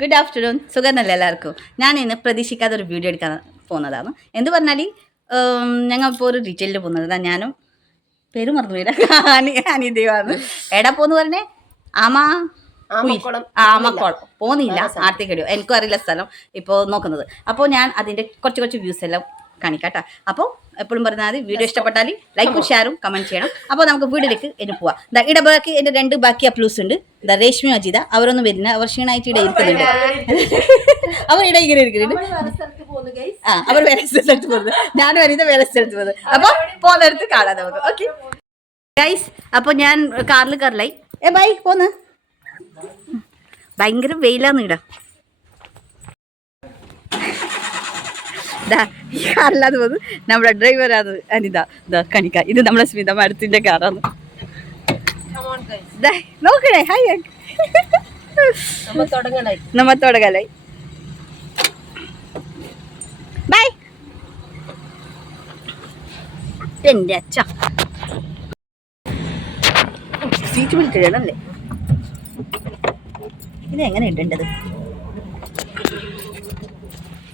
Good afternoon. സുഖമെന്നല്ല എല്ലാവർക്കും. ഞാൻ ഇന്ന് പ്രതീക്ഷിക്കാതെ ഒരു വീഡിയോ എടുക്കാൻ പോകുന്നതാണ്. എന്ത് പറഞ്ഞാൽ ഞങ്ങൾ ഇപ്പോൾ ഒരു ഡീറ്റെയിലിൽ പോകുന്നത്. ഞാനും പേര് മറന്നുപോയില്ല, അനിതയുമാണ്. എടാ പോന്ന് പറഞ്ഞേ ആമക്കോളം പോന്നില്ല, ആർത്തിക്കടിയോ എനിക്കും അറിയില്ല സ്ഥലം ഇപ്പോൾ നോക്കുന്നത്. അപ്പോൾ ഞാൻ അതിൻ്റെ കുറച്ച് വ്യൂസ് എല്ലാം കാണിക്കാട്ടോ. അപ്പോൾ എപ്പോഴും പറഞ്ഞാൽ മതി, വീഡിയോ ഇഷ്ടപ്പെട്ടാൽ ലൈക്കും ഷെയറും കമൻറ്റ് ചെയ്യണം. അപ്പോൾ നമുക്ക് വീഡിയോയിലേക്ക് ഇനി പോവാം. ഇടബാക്കി എൻ്റെ 2 ബാക്കി അപ്ലൂസ് ഉണ്ട്. രേഷ്മി അജിത അവരൊന്നും വരുന്നില്ല, അവർ ക്ഷീണായിട്ട് ഇവിടെ ഇരിക്കുന്നുണ്ട്. അവർ ഇവിടെ ഇങ്ങനെ ഇരിക്കുന്നുണ്ട്. അവർ വേറെ സ്ഥലത്ത് പോകുന്നത്, ഞാനും വരുന്ന വേറെ സ്ഥലത്ത് പോകുന്നത്. അപ്പോൾ പോകുന്നിടത്ത് കാണാം നമുക്ക്. ഓക്കെ ഗൈസ്, അപ്പോൾ ഞാൻ കാറിൽ കയറലായി. ബൈ പോന്ന്. ഭയങ്കര വെയിലാന്ന് ഇടാം. ഈ കാറില്ലാതെ പോകുന്നത് നമ്മുടെ ഡ്രൈവറാണ് അനിത. കണിക്ക, ഇത് നമ്മളെ സ്മിത മാഡത്തിന്റെ കാറാണ്. നോക്കണേ, ഹായ് നമ്മ തുടങ്ങലായി. ബൈ. എന്റെ അച്ഛ സീറ്റ് വിളിച്ചിടണല്ലേ. ഇത് എങ്ങനെ ഇടേണ്ടത്?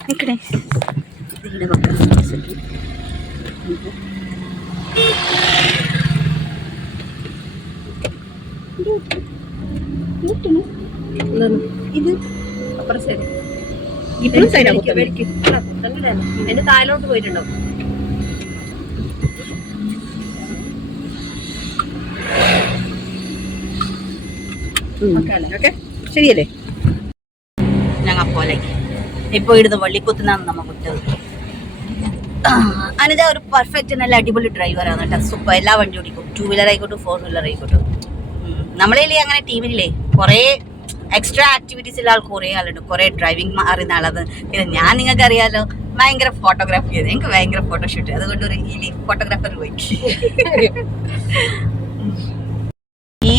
നിക്കണേ. ഇത് അപ്പുറം സൈഡ്, ഇപ്പുറം എന്റെ താഴോട്ട് പോയിട്ടുണ്ടോ? ഓക്കെ ശരിയല്ലേ? ഞങ്ങൾ പോലെ ഇപ്പൊ ഇടുന്ന വള്ളിക്കുത്തുന്നാണ് നമ്മ വിട്ടത്. അനിത ഒരു പെർഫെക്റ്റ് നല്ല അടിപൊളി ഡ്രൈവറാണ് കേട്ടോ. സൂപ്പർ. എല്ലാ വണ്ടി ഓടിക്കും, 2 വീലർ ആയിക്കോട്ടെ 4 വീലർ ആയിക്കോട്ടെ. നമ്മളെ അങ്ങനെ ടീമിലെ കുറേ എക്സ്ട്രാ ആക്ടിവിറ്റീസ് ഉള്ള ആൾ കുറേ ആളുണ്ട്, കുറേ ഡ്രൈവിംഗ് അറിയുന്ന ആളത്. പിന്നെ ഞാൻ നിങ്ങൾക്ക് അറിയാലോ, ഭയങ്കര ഫോട്ടോഗ്രാഫി ചെയ്ത് എനിക്ക് ഭയങ്കര ഫോട്ടോഷൂട്ട്, അതുകൊണ്ട് ഒരു ഫോട്ടോഗ്രാഫർ പോയി.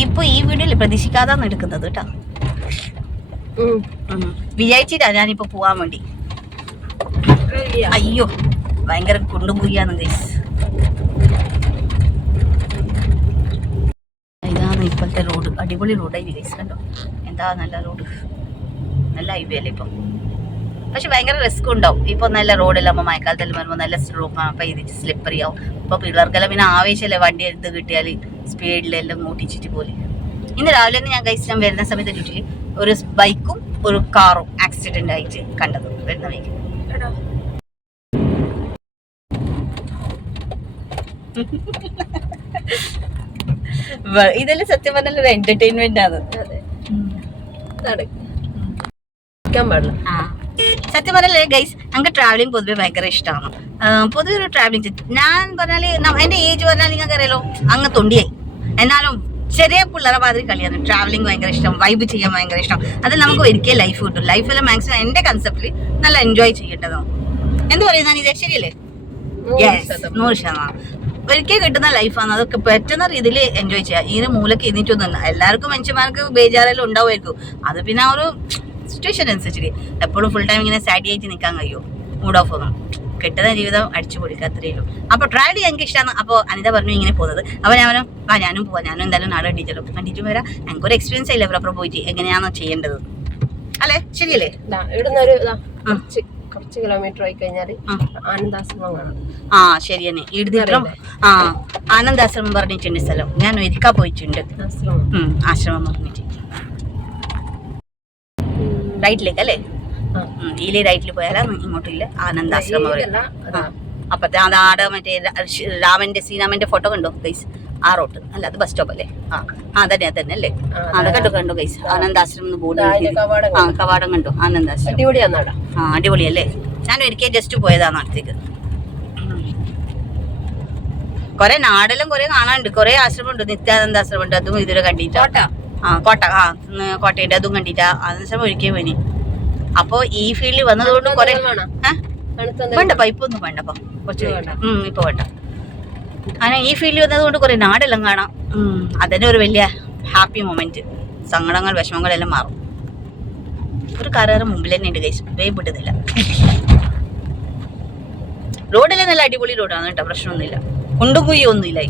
ഇപ്പൊ ഈ വീഡിയോയിൽ പ്രതീക്ഷിക്കാതാണ് എടുക്കുന്നത് കേട്ടോ. വിചാരിച്ചിട്ടാ ഞാനിപ്പോ പോവാൻ വേണ്ടി. അയ്യോ ഭയങ്കര കുണ്ടും കുയ്യാന്ന് ഗൈസ്. ഇതാണ് ഇപ്പോഴത്തെ റോഡ്, അടിപൊളി റോഡായി ഗൈസ്. കണ്ടോ എന്താ നല്ല റോഡ്, നല്ല ഹൈവേ അല്ലേ ഇപ്പം. പക്ഷെ ഭയങ്കര റിസ്ക് ഉണ്ടാവും ഇപ്പൊ. നല്ല റോഡിലാകുമ്പോൾ മഴക്കാലത്തെല്ലാം വരുമ്പോൾ നല്ല പെയ്തിട്ട് സ്ലിപ്പറി ആവും. ഇപ്പൊ പിള്ളേർക്കെല്ലാം പിന്നെ ആവേശമല്ലേ, വണ്ടി എടുത്ത് കിട്ടിയാൽ സ്പീഡിലെല്ലാം ഓട്ടിച്ചിട്ട് പോലെ. ഇന്ന് രാവിലെ തന്നെ ഞാൻ വരുന്ന സമയത്ത് ഡ്യൂട്ടിയിൽ ഒരു ബൈക്കും ഒരു കാറും ആക്സിഡന്റ് ആയിട്ട് കണ്ടത് വരുന്ന വഴിക്ക്. ഇതെല്ലാം സത്യം പറഞ്ഞാൽ ഒരു എന്റർടൈൻമെന്റ് ആണ്. സത്യം പറഞ്ഞാലേ ഗൈസ്, ഞങ്ങൾക്ക് ട്രാവലിംഗ് പൊതുവെ ഭയങ്കര ഇഷ്ടമാണ്. പൊതുവെ ഒരു ട്രാവലിംഗ് ഞാൻ പറഞ്ഞാല് എന്റെ ഏജ് പറഞ്ഞാൽ നിങ്ങൾക്ക് അറിയാലോ, അങ്ങ് തൊണ്ടിയായി. എന്നാലും ചെറിയ പിള്ളേരെ മാതിരി കളിയാണ്. ട്രാവലിംഗ് ഭയങ്കര ഇഷ്ടം, വൈബ് ചെയ്യാൻ ഭയങ്കര ഇഷ്ടം. അത് നമുക്ക് ഒരിക്കലും ലൈഫ് കിട്ടും. ലൈഫിലെ മാക്സിമം എന്റെ കൺസെപ്റ്റില് നല്ല എൻജോയ് ചെയ്യേണ്ടതാണ്. എന്ത് പറയുന്ന ഇത് ശരിയല്ലേ? 100% ഒരിക്കൽ കിട്ടുന്ന ലൈഫാണ്. അതൊക്കെ പറ്റുന്ന രീതിയിൽ എൻജോയ് ചെയ്യുക. ഇതിന് മൂലക്ക് എഴുന്നേറ്റൊന്നുമില്ല. എല്ലാവർക്കും മനുഷ്യന്മാർക്ക് ബേജാറെല്ലാം ഉണ്ടാവുമായിരിക്കും. അത് പിന്നെ ആ ഒരു സിറ്റുവേഷൻ അനുസരിച്ചിട്ട് എപ്പോഴും ഫുൾ ടൈം ഇങ്ങനെ സാഡി ആയിട്ട് നിൽക്കാൻ കഴിയുമോ? മൂഡ് ഓഫ് ഒന്നും. കിട്ടുന്ന ജീവിതം അടിച്ചു പൊളിക്കാത്രേയുള്ളൂ. അപ്പോൾ ട്രാവൽ ചെയ്യാൻ എനിക്ക് ഇഷ്ടമാണ്. അപ്പോൾ അനിത പറഞ്ഞു ഇങ്ങനെ പോകുന്നത്. അപ്പോൾ ഞാനും പോവാം, ഞാനും എന്തായാലും നാളെ കണ്ടിട്ട് വരാം. ഞങ്ങൾക്കൊരു എക്സ്പീരിയൻസ് ആയില്ല അപ്പുറം പോയിട്ട് എങ്ങനെയാണോ ചെയ്യേണ്ടത് അല്ലേ? ശരിയല്ലേ? കുറച്ച് കിലോമീറ്റർ ആയി കഴിഞ്ഞാൽ ആനന്ദാശ്രമം കാണാം. ശരി തന്നെ. ഇടുന്നിപ്പം ആനന്ദാശ്രമം പറഞ്ഞിട്ടുണ്ട് സ്ഥലം. ഞാൻ ഒരിക്കൽ പോയിട്ടുണ്ട്. ആശ്രമം പറഞ്ഞിട്ട് റൈറ്റിലേക്ക് അല്ലേ? ഇതിലെ റൈറ്റിൽ പോയാലാണ് ഇങ്ങോട്ടില്ല ആനന്ദാശ്രമം. അപ്പത്തെ അതാടെ മറ്റേ ശ്രീരാമന്റെ ഫോട്ടോ കണ്ടോ ഗൈസ്? ആ റോട്ട് അല്ല, അത് ബസ് സ്റ്റോപ്പ് അല്ലേ? അതന്നെ അല്ലേ? അത് കണ്ടോ ഗൈസ്? ആനന്ദാശ്രമം ബോർഡ്. കവാടം കണ്ടോ? ആനന്ദാശ്രമം അടിപൊളിയല്ലേ? ഞാൻ ഒരിക്കൽ ജസ്റ്റ് പോയതാണ് അടുത്തേക്ക്. കൊറേ നാടെല്ലാം കൊറേ കാണാനുണ്ട്, കൊറേ ആശ്രമം ഉണ്ട്. നിത്യാനന്ദാശ്രമം ഉണ്ട്, അതും ഇതുവരെ കണ്ടിട്ടാ. കോട്ടയുണ്ട്, അതും കണ്ടിട്ടാ. ആനന്ദാശ്രമം ഒരിക്കൽ പോയി. അപ്പൊ ഈ ഫീൽഡിൽ വന്നതുകൊണ്ട് കൊറേ വേണ്ട, പൈപ്പൊന്നും വേണ്ടപ്പോ കുറച്ച് ഇപ്പൊ വേണ്ട. അങ്ങനെ ഈ ഫീൽഡിൽ വന്നതുകൊണ്ട് കുറെ നാടെല്ലാം കാണാം. അതന്നെ ഒരു വലിയ ഹാപ്പി മൊമെന്റ്. സങ്കടങ്ങൾ വിഷമങ്ങളെല്ലാം മാറും. ഒരു കാറുകാരൻ മുമ്പിൽ തന്നെ ഉണ്ട് ഗൈസ്, വേഗം വിടുന്നില്ല. റോഡെല്ലാം നല്ല അടിപൊളി റോഡാണ് കേട്ടോ, പ്രശ്നമൊന്നുമില്ല. കുണ്ടും കുയ്യൊന്നുമില്ല.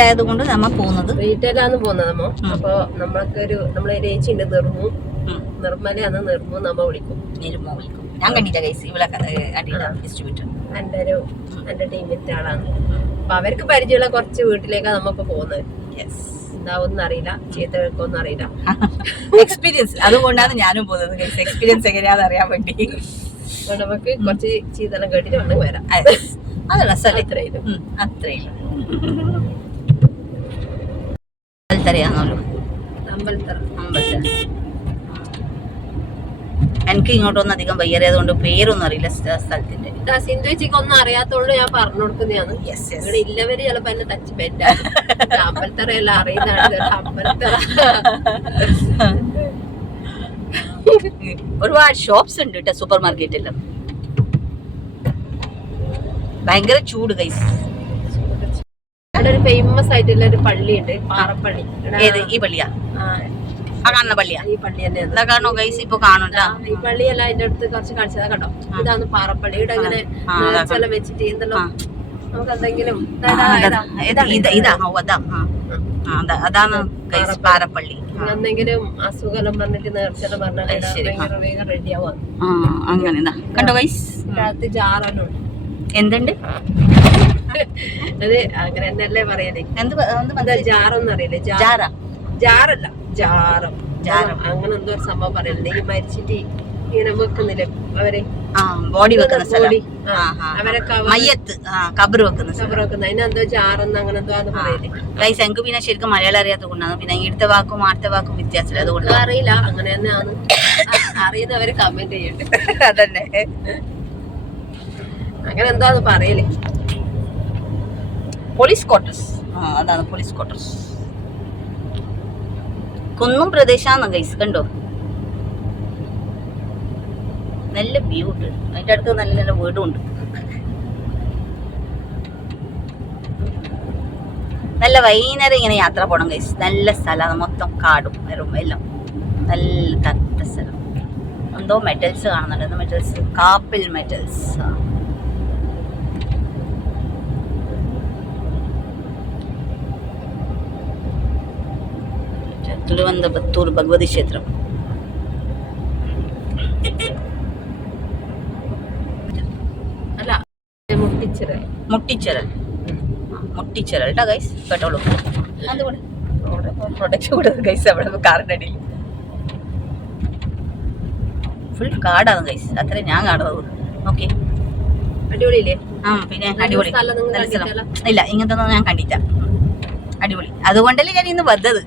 ായതുകൊണ്ട് നമ്മ പോകുന്നത് വീട്ടിലാണ് പോകുന്നത് നമ്മ. അപ്പൊ നമ്മളെ ചേച്ചി ഉണ്ട് നിർമ്മലയാണ്. നിർമ്മു നമ്മ വിളിക്കും. ഞാൻ കണ്ടില്ല ഗൈസ് ഇവിടെ ഡിസ്ട്രിബ്യൂട്ടർ എന്റെ ടീമിന്റെ ആളാണ്. അപ്പൊ അവർക്ക് പരിചയമുള്ള കുറച്ച് വീട്ടിലേക്കാണ് നമ്മ പോകുന്നത്. എന്താവും അറിയില്ല, ചെയ്ത വെക്കൊന്നും അറിയില്ല. എക്സ്പീരിയൻസ് അതുകൊണ്ടാണ് ഞാനും പോകുന്നത്. എക്സ്പീരിയൻസ് എങ്ങനെയാണെന്ന് അറിയാൻ വേണ്ടി. നമുക്ക് കുറച്ച് ചീതെല്ലാം കേട്ടിട്ട് വേണം വരാം. അതല്ല സ്ഥലം അത്രയും അമ്പലത്തറയാണല്ലോ. അമ്പലത്തറ എനിക്ക് ഇങ്ങോട്ടൊന്നും അധികം വയ്യറിയാതുകൊണ്ട് പേരൊന്നും അറിയില്ല സ്ഥലത്തിന്റെ. സിന്ധു ചേച്ചിക്ക് ഒന്നും അറിയാത്തോണ്ട് ഞാൻ പറഞ്ഞു കൊടുക്കുന്നതാണ്. ഇവിടെ ഇല്ലവര് ചിലപ്പോ എന്നെ ടച്ച് പറ്റാ. അമ്പലത്തറ എല്ലാം അറിയുന്നതാണ്. അമ്പലത്തറ ഒരുപാട് ഷോപ്സ് ഉണ്ട് കേട്ടോ സൂപ്പർ മാർക്കറ്റെല്ലാം. ഭയങ്കര ചൂട് ഗൈസ്. ഇവിടെ ഒരു ഫേമസ് ആയിട്ടുള്ള ഒരു പള്ളിയുണ്ട്, പാറപ്പള്ളി. ഏത് ഈ പള്ളിയാ? കാണുന്ന പള്ളിയാ? ഈ പള്ളി തന്നെ. എന്താ കാണോ ഗൈസ്? ഇപ്പൊ കാണുന്നുണ്ടാ ഈ പള്ളിയല്ല, അതിന്റെ അടുത്ത് കുറച്ച് കാണിച്ചതാ കണ്ടോ. ഇതാണ് പാറപ്പള്ളി. ഇവിടെ ഇങ്ങനെ നേർച്ചെല്ലാം വെച്ചിട്ട് എന്തെല്ലാം നമുക്ക് എന്തെങ്കിലും അതാണ് പാറപ്പള്ളി. എന്തെങ്കിലും അസുഖം പറഞ്ഞിട്ട് നേർച്ചെല്ലാം പറഞ്ഞാൽ വേഗം റെഡിയാവാ. അങ്ങനെ കണ്ടോ ഗൈസ്? ഇതിനകത്ത് ജാറനുണ്ട്. എന്തുണ്ട് അത് അങ്ങനെ തന്നെയല്ലേ പറയലേ. ജാറൊന്നും അറിയില്ലേ? ജാറല്ല, ജാറം. അങ്ങനെ എന്തോ ഒരു സംഭവം പറയലുണ്ട്. ഈ മരിച്ചിട്ട് ഇങ്ങനെ വെക്കുന്നില്ലേ അവര്, ബോഡി വെക്കുന്ന സ്ഥലം, അവരെ കബറ് വെക്കുന്ന അതിനെന്തോ ജാറെന്ന് അങ്ങനെ എന്തോ അത് പറയല്. ഗൈസ് എനിക്ക് പിന്നെ ശരിക്കും മലയാളം അറിയാത്ത കൊണ്ടാണ്. പിന്നെ ഇവിടുത്തെ വാക്കും അടുത്ത വാക്കും വ്യത്യാസമില്ല. അതുകൊണ്ട് അറിയില്ല. അങ്ങനെ തന്നെയാണ്. അറിയുന്നവര് കമന്റ് ചെയ്യട്ടെ. അതന്നെ അങ്ങനെ എന്തോ അത് പറയല്. Police quarters. അതാണ് പോലീസ് ക്വാർട്ടേഴ്സ്. കുന്നും പ്രദേശാണ് ഗൈസ്. കണ്ടോ നല്ല വ്യൂ ഉണ്ട്. അതിന്റെ അടുത്ത് നല്ല നല്ല വീടും ഉണ്ട്. നല്ല വൈകുന്നേരം ഇങ്ങനെ യാത്ര പോകണം ഗൈസ്. നല്ല സ്ഥലമാണ്. മൊത്തം കാടും മരവും എല്ലാം നല്ല തട്ട സ്ഥലം. എന്തോ മെറ്റൽസ് കാണുന്നുണ്ട്. Metals, Kappil metals. തിരുവനന്തപുരം ഭഗവതി ക്ഷേത്രം. അല്ല, മുട്ടിച്ചിറൽ കേട്ടോ ഗൈസ്. കേട്ടോളൂ. അതുകൊണ്ട് പ്രൊഡക്റ്റ് കൊടുത്തത് ഗൈസ്. അവിടെ കാറിന്റെ അടിയിൽ ഫുൾ കാടാണ് ഗൈസ്. അത്രയും ഞാൻ കാണുന്നത്. ഓക്കെ, അടിപൊളിയില്ലേ? പിന്നെ അടിപൊളി. ഇല്ല, ഇങ്ങനത്തെ ഒന്നും ഞാൻ കണ്ടില്ല. അടിപൊളി. അതുകൊണ്ടല്ലേ ഞാൻ ഇന്ന് വന്നത്.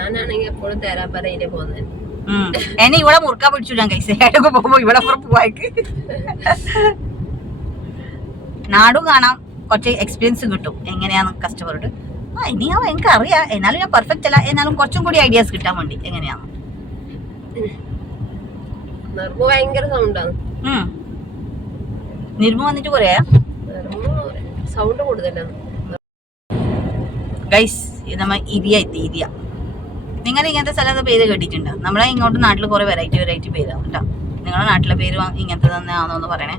ഞാനാണെങ്കിൽ എപ്പോഴും തേരാപ്പറയിലേ പോകുന്നത്. എന്നെ ഇവിടെ മുറുക്കാൻ പിടിച്ചു ഞാൻ ഗൈസ്. ഏടൊക്കെ പോകുമ്പോ ഇവിടെ പോവാക്ക് നാടും കാണാം, കുറച്ച് എക്സ്പീരിയൻസ് കിട്ടും എങ്ങനെയാണ് കസ്റ്റമറോട്. ഇനിയാവും എനിക്ക് അറിയാം. എന്നാലും ഞാൻ പെർഫെക്റ്റ് അല്ല. എന്നാലും കുറച്ചും കൂടി ഐഡിയാസ് കിട്ടാൻ വേണ്ടി എങ്ങനെയാണ്. ഭയങ്കര സൗണ്ടാണ്. നിർമ്മ വന്നിട്ട് കുറേ സൗണ്ട് കൂടുതലാണ് ഗൈസ്. ഇത് നമ്മ ഇരിയ എത്തി. ഇരിയ നിങ്ങൾ ഇങ്ങനത്തെ സ്ഥലത്തെ പേര് കേട്ടിട്ടുണ്ടോ? നമ്മളെ ഇങ്ങോട്ട് നാട്ടിൽ കുറെ വെറൈറ്റി പേരാണ് കേട്ടോ. നിങ്ങളുടെ നാട്ടിലെ പേര് ഇങ്ങനത്തെ തന്നെ ആണോന്ന് പറയണേ.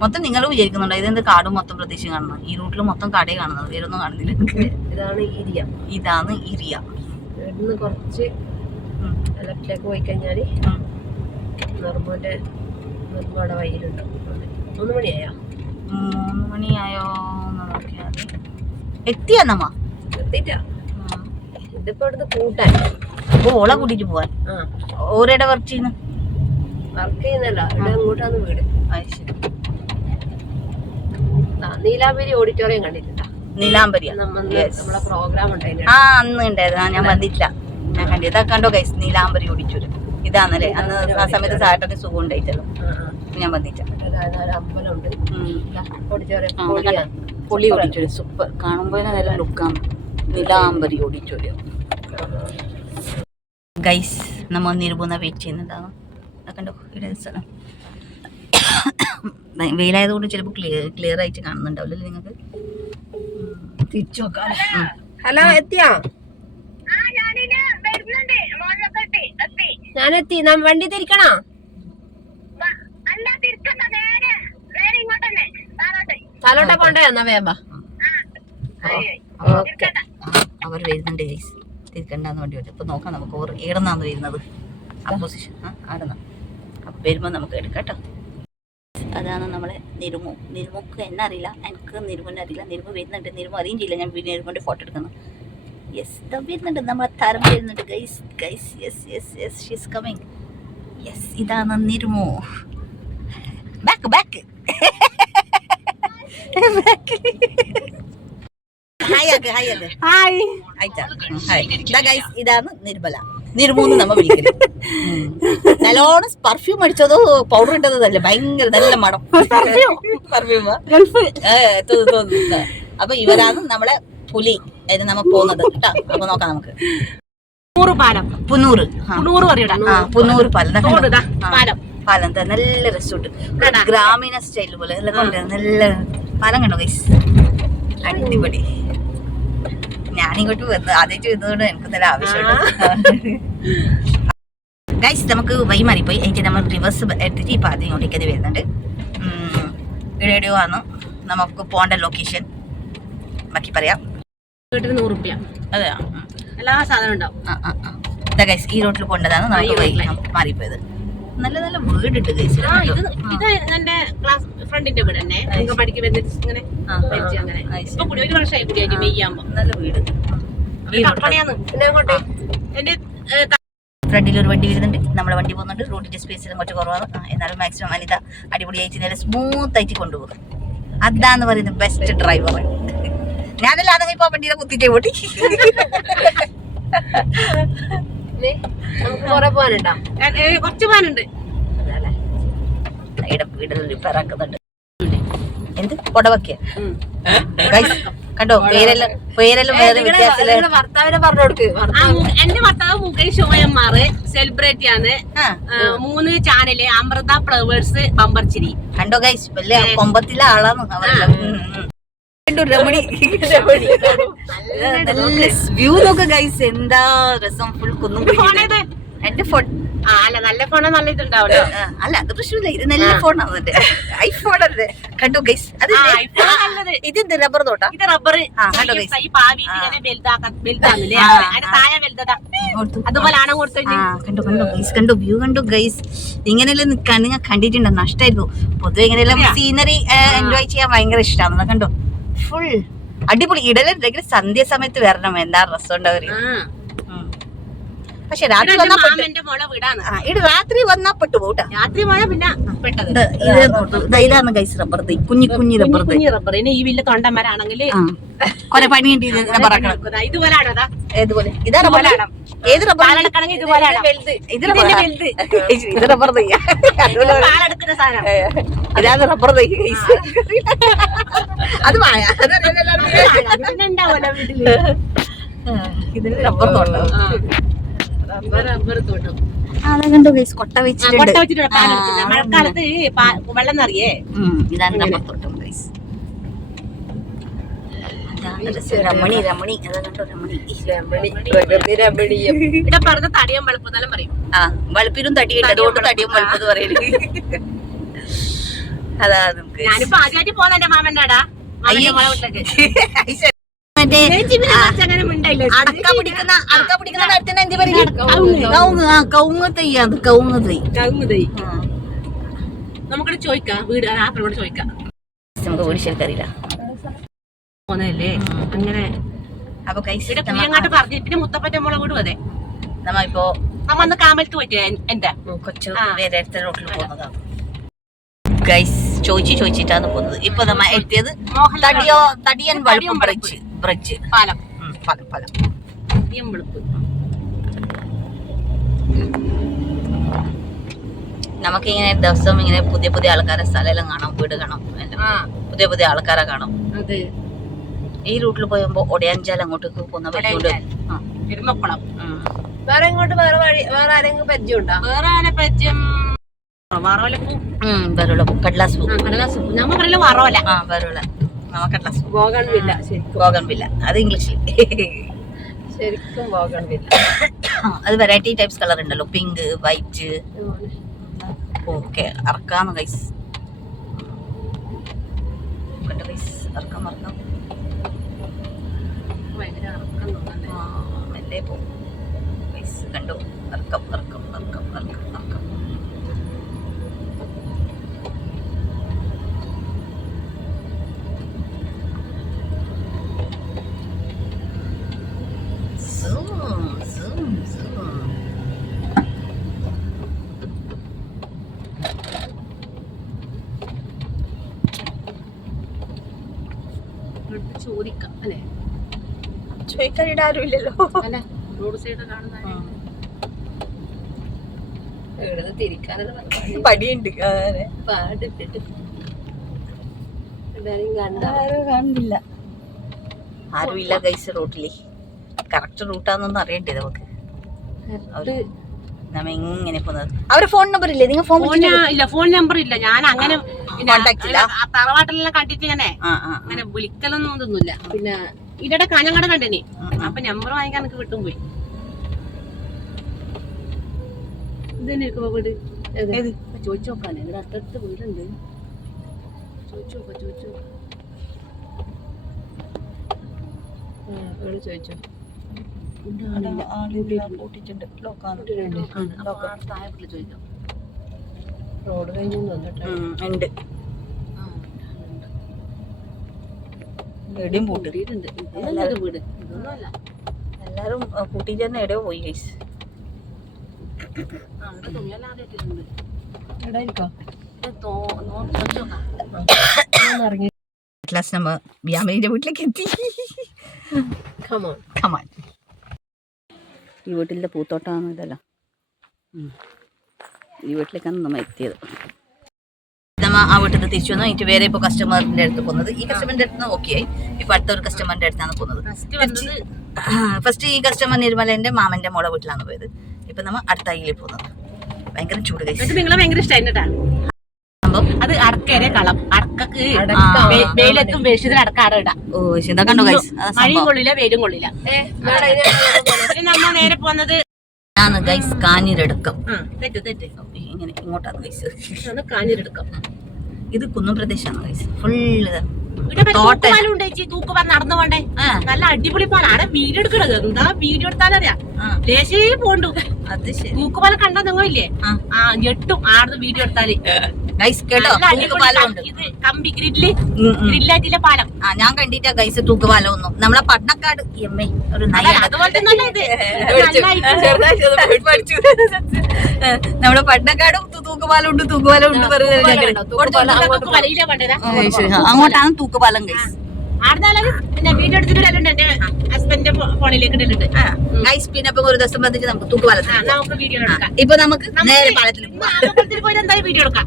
മൊത്തം നിങ്ങൾ വിചാരിക്കുന്നുണ്ടോ ഇതെന്ത് കാടും മൊത്തം പ്രദേശം കാണുന്നത്? ഈ റൂട്ടിൽ മൊത്തം കടയെ കാണുന്നത്, വേറൊന്നും കാണുന്നില്ല. ഇതാണ് ഇരിയ. കുറച്ച് ലെഫ്റ്റിലേക്ക് പോയി കഴിഞ്ഞാല് നിർമ്മയുടെ വഴിയിലുണ്ട്. 3 മണിയായോ? 3 മണിയായോ നോക്കിയാൽ എത്തിയാ നമ്മ എത്തിയിട്ടാ. ഇതിപ്പോ ഇവിടുന്ന് കൂട്ടാൻ ഓളെ കൂട്ടിട്ട് പോവാൻ. ഓരയുടെ വർക്ക് ചെയ്യുന്നല്ല, ഇവിടെ അങ്ങോട്ടാണ് വീട്. നീലാംബരി ഓഡിറ്റോറിയം കണ്ടിട്ടുണ്ടോ? നീലാംബരിയ നമ്മളെ പ്രോഗ്രാം ഉണ്ടായിരുന്നു. അന്ന് ഉണ്ടായിരുന്നു. ഞാൻ വന്നിട്ടില്ല. ഞാൻ കണ്ടത് കണ്ടോ ഗൈസ്, നീലാംബരി ഓഡിറ്റോറിയം. ഇതാന്നല്ലേ അന്ന് ആ സമയത്ത് സാറ്റർഡേ സുഖം ഉണ്ടായിട്ടല്ലോ. ഞാൻ വന്നിട്ടില്ല. അമ്പലമുണ്ട്, പൊളി ഓഡിറ്റോറിയം. സൂപ്പർ. കാണുമ്പോൾ നല്ല ലുക്കാണ്. നീലാംബരി ഓഡിറ്റോറിയം ഗൈസ്. നമ്മൾ നിരുപുന്ന വെയിറ്റ് ചെയ്യുന്നുണ്ടാണ്. കണ്ടോ ഇവിടെ സ്ഥലം. വെയിലായതുകൊണ്ട് ചിലപ്പോൾ ക്ലിയർ ആയിട്ട് കാണുന്നുണ്ടാവില്ലല്ലേ നിങ്ങൾക്ക്? തിരിച്ചു നോക്കാം. ഹലോ, എത്തിയാ? ഞാനെത്തി. വണ്ടി തിരിക്കണോ? തലോട്ട കൊണ്ടേ എന്നാ വേമ്പ. അവർ വരുന്നുണ്ട് ഗൈസ്, തിരിക്കണ്ടെന്ന് വേണ്ടി വരും. ഇപ്പൊ നോക്കാം നമുക്ക് ഓർ ഏടുന്നാന്ന് വരുന്നത്, അപ്പോസിഷൻ ആടുന്ന. അപ്പൊ വരുമ്പോ നമുക്ക് എടുക്കാം കേട്ടോ. അതാണ് നമ്മളെ നിരുമു. നിരുമുക്ക് എന്നെ അറിയില്ല, എനിക്ക് നിരുമുനെ അറിയില്ല. നിരുമു വരുന്നുണ്ട്, നിരുമു അറിയും ചെയ്യില്ല ഞാൻ പിന്നെ കൊണ്ട് ഫോട്ടോ എടുക്കുന്നു. യെസ്, വരുന്നുണ്ട് നമ്മളെ താരം വരുന്നുണ്ട് guys. Guys yes yes yes, she's coming. Yes, ഇതാണ് നിരുമു. ബാക്ക് ബാക്ക് ഇതാണ് നിർമ്മല. നിർമൂന്ന് നമ്മ വിളിക്കുന്നത്. നല്ലോണം പെർഫ്യൂം അടിച്ചതോ പൗഡർ ഇട്ടതല്ല, ഭയങ്കര നല്ല മണം പെർഫ്യൂമാ. അപ്പൊ ഇവരാണ് നമ്മളെ പുലി. അതിന് നമ്മ പോകുന്നത് കേട്ടോ. അപ്പൊ നോക്കാം നമുക്ക്. പുന്നൂറ് പാലം നല്ല രസമുണ്ട്, ഗ്രാമീണ സ്റ്റൈൽ പോലെ നല്ല പാലം കണ്ടോ ഗൈസ്, അടിപൊളി. ഞാനിങ്ങോട്ട് വന്ന് ആദ്യമായിട്ട് വരുന്നതുകൊണ്ട് എനിക്ക് നല്ല ആവശ്യമുണ്ട് ഗൈസ്. നമുക്ക് വഴി മാറിപ്പോയി. എനിക്ക് നമ്മൾ റിവേഴ്സ് എടുത്തിട്ട് ഇപ്പൊ ആദ്യം ഇങ്ങോട്ടേക്ക് അത് വരുന്നുണ്ട്. റേഡിയോ ആണ് നമുക്ക് പോകേണ്ട ലൊക്കേഷൻ. ബാക്കി പറയാം. 100 രൂപ അതെയോ? എല്ലാ സാധനം ഉണ്ടാവും. ഗൈസ് ഈ റോട്ടിൽ പോകേണ്ടതാണ് നമുക്ക് വഴി മാറിപ്പോയത്. നല്ല നല്ല വീടുണ്ട് ഗൈസ്. ഇത് എന്റെ ക്ലാസ് ഫ്രണ്ടിന്റെ വീട് തന്നെ. പഠിക്ക് വരുന്ന ഇങ്ങനെ ഇപ്പൊ കൂടി 1 വർഷമായി കൂടിയായിട്ട് മെയ്യാകുമ്പോ. നല്ല വീട്. എന്റെ ഫ്രണ്ടിൽ ഒരു വണ്ടി വരുന്നുണ്ട്, നമ്മളെ വണ്ടി പോകുന്നുണ്ട്. റോഡിന്റെ സ്പേസ് കുറച്ച് കുറവാണ്, എന്നാലും മാക്സിമം അനിത അടിപൊളിയായിട്ട് നല്ല സ്മൂത്ത് ആയിട്ട് കൊണ്ടുപോകും. അതാന്ന് പറയുന്നത് ബെസ്റ്റ് ഡ്രൈവർ. ഞാനല്ല അതെങ്കിൽ ഇപ്പൊ വണ്ടിയുടെ കുത്തിട്ടേ ഓട്ടി. കുറച്ച് പോകാനുണ്ട്. വീട്ടിൽ റിപ്പയർ ആക്കുന്നുണ്ട്. എന്ത് കൊടവക്കിയ കണ്ടോ? പേരെല്ലാം വേറെ വ്യത്യാസമില്ല. ഭർത്താവിനെ പറഞ്ഞു കൊടുക്ക്. എന്റെ ഭർത്താവ് മുകേഷ് ഷോയന്മാറ് സെലിബ്രിറ്റി ആണ്. 3 ചാനല് അമൃത ഫ്ലവേഴ്സ് ബമ്പർച്ചിരി. കണ്ടോ ഗൈസ്, വലിയ കൊമ്പത്തിലെ ആളാണ് അവരെല്ലാം. രമണി വ്യൂ നോക്ക ഗൈസ്, എന്താ രസം. ഫുൾ കുന്നും. എന്റെ ഫോൺ അല്ല, നല്ല ഫോണാ, നല്ല ഇതുണ്ടാവല്ലോ. അല്ല അത് പ്രശ്നമില്ല, ഇത് നല്ല ഫോണാണ്. എന്റെ ഐഫോൺ അല്ലേ. കണ്ടു ഗൈസ്, അത് ഇതെന്ത് റബ്ബർ തോട്ടാ? ഇത് റബ്ബർ. അതുപോലെയാണ് കൊടുത്തത്. കണ്ടു കണ്ടു ഗൈസ്, കണ്ടു വ്യൂ കണ്ടു ഗൈസ്. ഇങ്ങനെയെല്ലാം നിൽക്കാൻ നിങ്ങൾ കണ്ടിട്ടുണ്ടോ? നഷ്ടമായിരുന്നു. പൊതുവെ ഇങ്ങനെയെല്ലാം സീനറി എൻജോയ് ചെയ്യാൻ ഭയങ്കര ഇഷ്ടമാണ്. കണ്ടോ ഫുൾ അടിപൊളി. ഇടയിലുണ്ടെങ്കിൽ സന്ധ്യ സമയത്ത് വരണം, എന്താ രസം ഉണ്ടാവും. പക്ഷെ രാത്രി വന്നാ പെട്ടു പോട്ടാ. രാത്രി മഴ പിന്നെ ഇതാണ് ഗൈസ് റബ്ബർ തൈ, കുഞ്ഞു കുഞ്ഞു റബ്ബർ തൈ. റബ്ബറിന് ഈ വലിയ തൊണ്ടന്മാരാണെങ്കിൽ കൊറേ പണി കിട്ടി. ഇതുപോലെയാണോ? ഏതുപോലെ? ഇതാ റബ്ബർ. ഏത് റബ്ബർ? ഇതുപോലെ ഇത് റബ്ബർ തൈ. പാലെടുക്കുന്ന സാധനം ഇതാണ് റബ്ബർ തൈ ഗൈസ്. അത് മായ വീട്ടില്. ഇതിന് റബ്ബർ തോട്ടം. റബ്ബർ തോട്ടം കണ്ടു ഗൈസ്. കൊട്ട വെച്ചിട്ടുണ്ട്. മഴക്കാലത്ത് വെള്ളം നിറയേ. ഇതാണ് റബ്ബർ തോട്ടം ഗൈസ്. രമണി രമണി അതാ കണ്ടോ, രമണി ഇവിടെ പറഞ്ഞ തടിയും വെളുപ്പെന്നെല്ലാം പറയും. വെളുപ്പിനും തടിയുണ്ട്, അതുകൊണ്ട് തടിയും വെളുപ്പെന്ന് പറയുന്നത്. അതാ നമുക്ക് ഞാനിപ്പോ ആദ്യമായിട്ട് പോകുന്ന എന്റെ മാമന്റെടാ അടക്ക പിടിക്കുന്ന കാര്യത്തിന് എന്ത് പറയും? കവുങ്ങ് തൈയാണ്, കവുങ്ങ് തൈ. നമുക്കിവിടെ ചോദിക്കാം, വീട് ആപ്പിളോട് ചോദിക്കാം. നമുക്ക് വീട് ശരിക്കറിയില്ല പോന്നല്ലേ അങ്ങനെ. അപ്പൊ അങ്ങോട്ട് പറഞ്ഞു. പിന്നെ മുത്തപ്പറ്റ മോളെ വീടും അതെ. നമ്മളിപ്പോ നമ്മ കാമലത്ത് പറ്റിയ എന്റെ കൊച്ചു വേറെ റോട്ടിൽ പോകുന്നതാണ് ഗൈസ്. ചോദിച്ചിട്ടാണ് പോകുന്നത്. ഇപ്പൊ നമ്മ എത്തിയത് തടിയൻ വളുപ്പം ബ്രിഡ്ജ് പാലം. നമുക്കിങ്ങനെ ദിവസം ഇങ്ങനെ പുതിയ പുതിയ ആൾക്കാരെ സ്ഥലമെല്ലാം കാണാം, വീട് കാണാം, പുതിയ പുതിയ ആൾക്കാരെ കാണാം. ഈ റൂട്ടിൽ പോയപ്പോ ഒടയാഞ്ചാൽ അങ്ങോട്ടേക്ക് പോകുന്ന ഇരുമക്കുളം. വേറെ ഇങ്ങോട്ട് വേറെ ആരെങ്കിലും പരിചയമുണ്ടോ? വേറെ ആരെ പരിചയം? കടലാസ് പൂ. നമ്മ പറയല വറോല. ബോഗൺവില്ല അത് ഇംഗ്ലീഷിൽ. ശരിക്കും ബോഗൺവില്ല. അത് വെറൈറ്റി ടൈപ്സ് കളർ ഉണ്ടല്ലോ, പിങ്ക്, വൈറ്റ്. ഓക്കെ ഇറക്കാന്ന് ഗൈസ്. കണ്ടോ ഗൈസ്, ഇറക്കം ഇറക്കം. ഭയങ്കര ഇറക്കം തോന്നുന്നുണ്ട്. മെല്ലെ പോകും ഗൈസ്, കണ്ടോ ഇറക്കം ഇറക്കം ഇറക്കം ഇറക്കം ഇറക്കം. ചോദിക്കാം അല്ലേ? ചോദിക്കാനിട ആരുമില്ലല്ലോ. അല്ല റോഡ് സൈഡ് കാണുന്ന എവിടെ തിരിക്കാനുള്ള പടിയുണ്ട്. പാടിപ്പിട്ട് എല്ലാരും കണ്ട ആരും കാണുന്നില്ല. ആരുമില്ല ഗൈസ് റൂട്ടില്. കറക്റ്റ് റൂട്ടാന്നൊന്നും അറിയണ്ടേ നമുക്ക്. നമ്മ ഇങ്ങനെ പോകുന്നത്. അവരെ ഫോൺ നമ്പർ ഇല്ലേ? നിങ്ങൾ ഫോൺ ഇല്ല, ഫോൺ നമ്പർ ഇല്ല. ഞാൻ അങ്ങനെ കോണ്ടാക്ട് ഇല്ല. തറവാട്ടിലെല്ലാം കണ്ടിട്ട് ഇങ്ങനെ അങ്ങനെ വിളിക്കലൊന്നും ഇതൊന്നുമില്ല. പിന്നെ ഇതിടെ കാഞ്ഞങ്ങാട് കണ്ടിനി, അപ്പൊ നമ്പർ വാങ്ങിക്കാൻ എനിക്ക് വിട്ടും പോയി. ഇതന്നെ വീട് ചോദിച്ചു നോക്കാനേ, ഇവിടെ അടുത്തടുത്ത് വീടുണ്ട്. ചോദിച്ചു നോക്കാം, ചോദിച്ചു നോക്കാം. ചോദിച്ചോ റോഡ് കഴിഞ്ഞു ഉണ്ട്. എവിടെയും പൂട്ടിയിട്ടുണ്ട്. വീട് ഇതൊന്നുമല്ല. എല്ലാരും കൂട്ടിട്ട് തന്നെ എവിടെയോ പോയി ഗൈസ്. വ്യാമിന്റെ വീട്ടിലേക്ക് എത്തി. ഈ വീട്ടിലെ പൂത്തോട്ടമാണ് ഇതല്ല. ഈ വീട്ടിലേക്കാണ് നമ്മ എത്തിയത്. നമ്മ ആ വീട്ടിൽ നിന്ന് തിരിച്ചു വന്നു. എനിക്ക് വേറെ ഇപ്പൊ കസ്റ്റമറിന്റെ അടുത്ത് പോകുന്നത്. ഈ കസ്റ്റമറിന്റെ അടുത്ത് ഓക്കെ ആയി. ഇപ്പൊ അടുത്തൊരു കസ്റ്റമറിന്റെ അടുത്താണ് പോകുന്നത്. ഫസ്റ്റ് ഈ കസ്റ്റമർ നിർമ്മലന്റെ മാമന്റെ മോളെ വീട്ടിലാണ് പോയത്. ഇപ്പൊ നമ്മ അടുത്ത അയില് പോകുന്നത്. ഭയങ്കര ചൂട് കഴിച്ചു. നിങ്ങളെ ഭയങ്കര ഇഷ്ടമായിട്ടാ. അത് അടക്കരെ കളം, അടക്കക്ക് വെയിലെത്തും വേഷത്തിന് അടക്ക അട ഇടാം. ഓ ശരി, കണ്ടോ ഗൈസ്, മഴയും കൊള്ളില്ല വെയിലും കൊള്ളില്ല. നമ്മ നേരെ പോകുന്നത് ഗൈസ് കാഞ്ഞിരടുക്കം. തെറ്റ് തെറ്റ് ഇങ്ങനെ ഇങ്ങോട്ടാണ് ഗൈസ്. കാഞ്ഞിരടുക്കം. ഇത് കുന്നും പ്രദേശമാണ് ഗൈസ്. ഫുള്ള് തൂക്കുപാലം നടന്നു പോണ്ടേ. നല്ല അടിപൊളി പാലം. ആടെ വീഡിയോ എടുക്കണത് എന്താ വീഡിയോ എടുത്താലറിയാ ലേശേ പോണ്ടു. അത് ശരി. തൂക്കുപാലം കണ്ടാ നിങ്ങളില്ലേ ഞെട്ടും ആടുന്ന് വീഡിയോ എടുത്താല്. ഇത് കമ്പി ഗ്രില്ലാറ്റിലെ പാലം ഞാൻ കണ്ടിട്ടാ ഗൈസ് തൂക്കുപാലം ഒന്നും. നമ്മളെ പട്ടണക്കാട് ഒരു അതുപോലെ തന്നെ ഇത് നമ്മളെ പട്ടണക്കാടും തൂക്കുപാലം ഉണ്ട്, തൂക്കുപാലം ഉണ്ട് അങ്ങോട്ടാണ് തൂക്കുപാലം ഗൈസ്. പിന്നെ വീഡിയോ എടുത്തിട്ടുണ്ട് എന്റെ ഹസ്ബൻഡിന്റെ ഫോണിലേക്ക് ഇട്ടിട്ടുണ്ട് ഗൈസ്. പിന്നെ ഇപ്പൊ ഒരു ദിവസം വന്നിട്ട് നമുക്ക് തൂക്കുപാലം നമുക്ക് വീഡിയോ എടുക്കാം. ഇപ്പൊ നമുക്ക് നേരെ പാലത്തിൽ പോയി എന്തായാലും വീഡിയോ എടുക്കാം.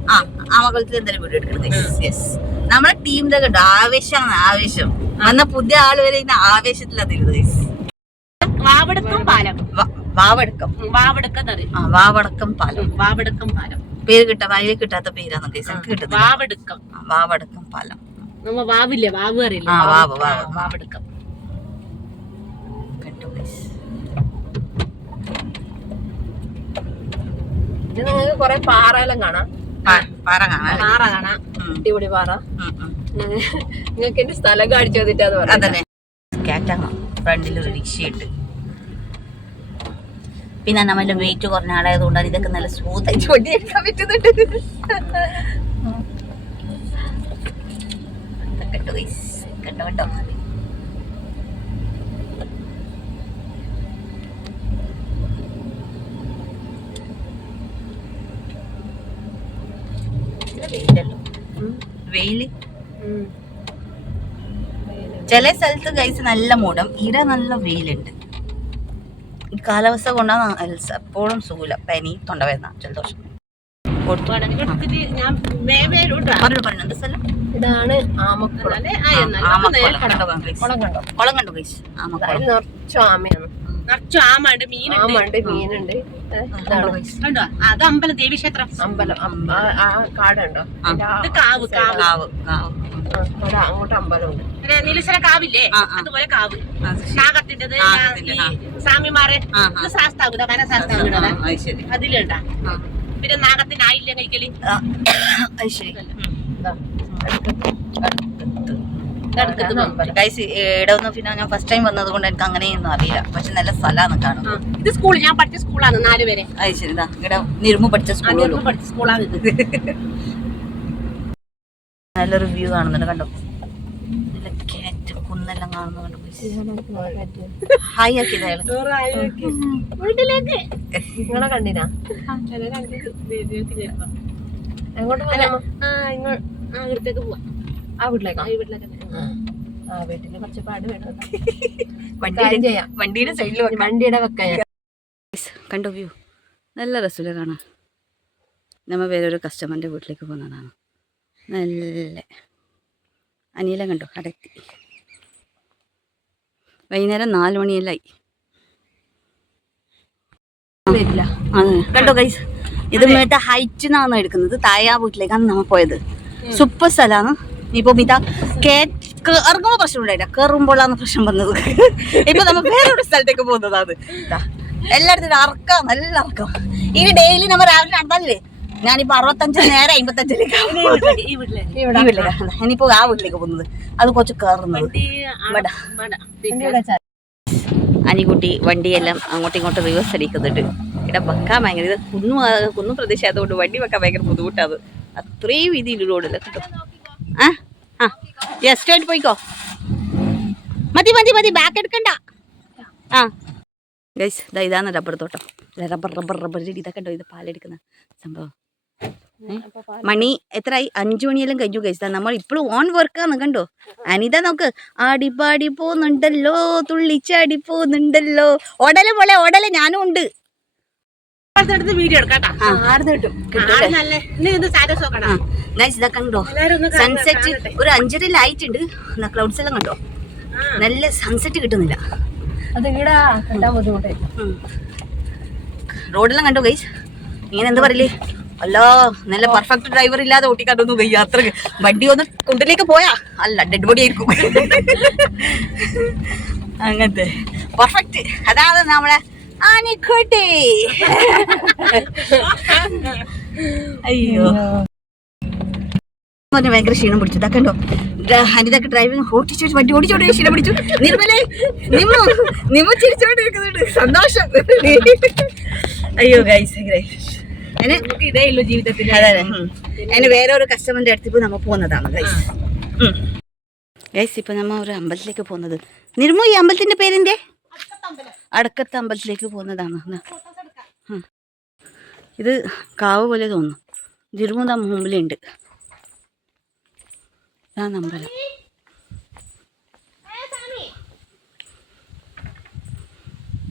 ആമകുളത്തിൽ എന്തായാലും വീഡിയോ എടുക്കണം. യെസ്, നമ്മളെ ടീമിന്റെ കണ്ടോ ആവേശമാണ്. ആവേശം വന്ന പുതിയ ആള് വരെ ഇന്ന് ആവേശത്തിലതിരുന്നത് ഗൈസ്. വാവടക്കം പാലം. വാവടക്കം വാവടക്കം പാലം. വാവടക്കം പാലം പേര് കിട്ടാ വയലിൽ കിട്ടാത്ത പേരാണ് ഗൈസ് എനിക്ക് കിട്ടുന്നത്. വാവടക്കം വാവടക്കം പാലം. നമ്മ വാവില്ലേ, വാവ് അറിയില്ല. വാവടക്കം കണ്ടോ ഗൈസ്. ഇത് നിങ്ങൾക്ക് കൊറേ പാറയെല്ലാം കാണാം. പാറ കാണാം. അടിപൊളി പാറ. നിങ്ങൾക്ക് എന്റെ സ്ഥലം കാണിച്ചു തന്നിട്ടാന്ന് പറയാം. അതന്നെ കാറ്റാങ്ങ ഫ്രണ്ടിലൊരു റിക്ഷയുണ്ട്. പിന്നെ നമ്മളെ വെയിറ്റ് കുറഞ്ഞ ആളായത് കൊണ്ടാണ് ഇതൊക്കെ നല്ല സ്മൂത്ത് ആയിട്ട് വണ്ടിയെടുക്കാൻ പറ്റുന്നുണ്ട്. കണ്ടോ ഗൈസ്, കണ്ടോ കേട്ടോ. വെയിലല്ലോ, വെയില്. ചില സ്ഥലത്ത് ഗൈസ് നല്ല മൂടം, ഇട നല്ല വെയിലുണ്ട്. ഈ കാലാവസ്ഥ കൊണ്ടാണ് എപ്പോഴും സുഖമില്ല. പനി, തൊണ്ടവേദന, ജലദോഷം. ഇതാണ് ആമക്കുളം. കുളം കണ്ടു ഗൈസ്. നിറച്ചു ആമയാണ്. നിറച്ചു ആമയുണ്ട്, മീനുണ്ട്. കണ്ടോ, അത് അമ്പലം, ദേവീക്ഷേത്രം അമ്പലം. ആ കാടുണ്ടോ, കാവ്. അങ്ങോട്ട് അമ്പലമുണ്ട്. നീലശ്വര കാവില്ലേ, അതുപോലെ കാവ്. നാഗത്തിൻ്റെത്, സ്വാമിമാരെ ശാസ്താവ്, കനശാസ്താവ് അതിലുണ്ടാ. പിന്നെ നാഗത്തിന് ആയില്ല കഴിക്കല്. ഗൈസ് ഇവിടെ ഒന്ന് പിന്നെ ഞാൻ ഫസ്റ്റ് ടൈം വന്നത് കൊണ്ട് എനിക്ക് അങ്ങനെയൊന്നും അറിയില്ല. പക്ഷെ നല്ല സ്ഥലമാണ് കാണുന്നത്. ഇത് സ്കൂൾ ഞാൻ പഠിച്ച സ്കൂളാണ് 4 വരെ. അത് ശരി. ഇവിടെ നിരുമ്പ് പഠിച്ച സ്കൂളാണ്. നല്ലൊരു വ്യൂ കാണുന്നുണ്ട് കണ്ടോ. നല്ല കേറ്റ് കുന്നെല്ലാം കാണുന്നുണ്ട്. ഹായ് ആക്കിയത് അയാൾ വീട്ടിലേക്ക് നിങ്ങളെ കണ്ടിനാ എങ്ങോട്ട് ഇങ്ങോട്ടേക്ക് പോവാ. ആ വീട്ടിലേക്ക് വീട്ടില് കുറച്ച് പാട് വേണം. വണ്ടിയുടെ സൈഡിൽ വണ്ടിയുടെ വെക്കാൻ കണ്ടോ വ്യൂ നല്ല രസമില്ല കാണാൻ. നമ്മൾ വേറൊരു കസ്റ്റമറിൻ്റെ വീട്ടിലേക്ക് പോകുന്നതാണ്. നല്ല അനിയല കണ്ടോ അടക്കി. വൈകുന്നേരം 4 മണിയെല്ലായി. കണ്ടോ ഗൈസ്, ഇത് മേട്ട ഹൈറ്റ് നിന്നാണ് എടുക്കുന്നത്. തായാ വീട്ടിലേക്കാണ് നമ്മൾ പോയത്. സൂപ്പർ സ്ഥലമാണ്. ഇപ്പൊ ഇതാ ഇറങ്ങുമ്പോൾ പ്രശ്നം ഉണ്ടായില്ല, കയറുമ്പോഴാണ് പ്രശ്നം വന്നത്. ഇപ്പൊ നമ്മൾ വേറൊരു സ്ഥലത്തേക്ക് പോകുന്നതാണ്. എല്ലായിടത്തും ഇറക്കാം, നല്ല ഇറക്കാം. ഈ ഡെയിലി നമ്മൾ രാവിലെ നടന്നാലേ ഞാനിപ്പോ 65 നേരെ 55ലേക്ക് ഇനിയിപ്പോ ആ വീട്ടിലേക്ക് പോകുന്നത്. അത് കുറച്ച് കയറുന്നത്. അനിക്കുട്ടി വണ്ടിയെല്ലാം അങ്ങോട്ടും ഇങ്ങോട്ടും റിവേഴ്സ് അടിക്കുന്നുണ്ട്. ഇവിടെ വെക്കാൻ ഭയങ്കര ഇത് കുന്നും പ്രദേശം ആയതുകൊണ്ട് വണ്ടി വെക്കാൻ ഭയങ്കര ബുദ്ധിമുട്ടാണ്. അത്രയും വീതിയിൽ റോഡില്ല കേട്ടോ. സ്ട്രേറ്റ് പോയിക്കോ. മതി ബാക്ക് എടുക്കണ്ട. ഗൈസ് ഇതാണ് റബ്ബർ തോട്ടം. റബ്ബർ ചെടി. ഇതൊക്കെ ഉണ്ടോ ഇത് പാലെടുക്കുന്ന സംഭവം. മണി എത്രയായി? 5 മണിയെല്ലാം കഴിഞ്ഞു ഗൈസ്. നമ്മൾ ഇപ്പോഴും ഓൺ വർക്കാണ് കണ്ടോ. അനിത നോക്ക് ആടിപ്പാടി പോന്നുണ്ടല്ലോ, തുള്ളിച്ചാടി പോന്നുണ്ടല്ലോ. ഓടലെ ഞാനും ഉണ്ട്. വീഡിയോ എടുക്കാം. ഇതൊക്കെ കണ്ടോ സൺസെറ്റ്. ഒരു 5:30 ആയിട്ടുണ്ട്. ക്ലൗഡ്സ് എല്ലാം കണ്ടോ. നല്ല സൺസെറ്റ് കിട്ടുന്നില്ല. റോഡെല്ലാം കണ്ടോ ഗൈസ്. ഇങ്ങനെ എന്താ പറയില്ലേ, അല്ലോ നല്ല പെർഫെക്റ്റ് ഡ്രൈവർ ഇല്ലാതെ ഓട്ടിക്കാട്ടൊന്നും വയ്യ. അത്ര വണ്ടി ഒന്ന് കുണ്ടിലേക്ക് പോയാ അല്ല ഡെഡ് ബോഡി ആയിരിക്കും. അങ്ങനത്തെ പെർഫെക്റ്റ്. അതാണ് നമ്മളെ ആനിക്കുട്ടി. അയ്യോ ഭയങ്കര ക്ഷീണം പിടിച്ചു. ഇതൊക്കെ ഉണ്ടോ അനിതൊക്കെ ഡ്രൈവിംഗ് ഓടിച്ചോട്ട് വണ്ടി ഓടിച്ചോണ്ട് ക്ഷീണം പിടിച്ചു. നിർമ്മലേ നിമ്മ ചിരിച്ചോണ്ടിരിക്കുന്നുണ്ട്. സന്തോഷം. അയ്യോ ഗൈസ് ഇതേ ഉള്ളൂ ജീവിതത്തിൽ. അതെ അതിന് വേറെ ഒരു കസ്റ്റമറിന്റെ അടുത്ത് നമ്മൾ പോകുന്നതാണ് ഗൈസ്. ഗൈസ് ഇപ്പൊ നമ്മ ഒരു അമ്പലത്തിലേക്ക് പോകുന്നത്. നിർമ്മു ഈ അമ്പലത്തിന്റെ പേരെന്തേ? അടക്കത്തെ അമ്പലത്തിലേക്ക് പോകുന്നതാണ്. ഇത് കാവ് പോലെ തോന്നുന്നു. നിർമ്മു മുമ്പിലുണ്ട്. ഇതാണ് അമ്പലം.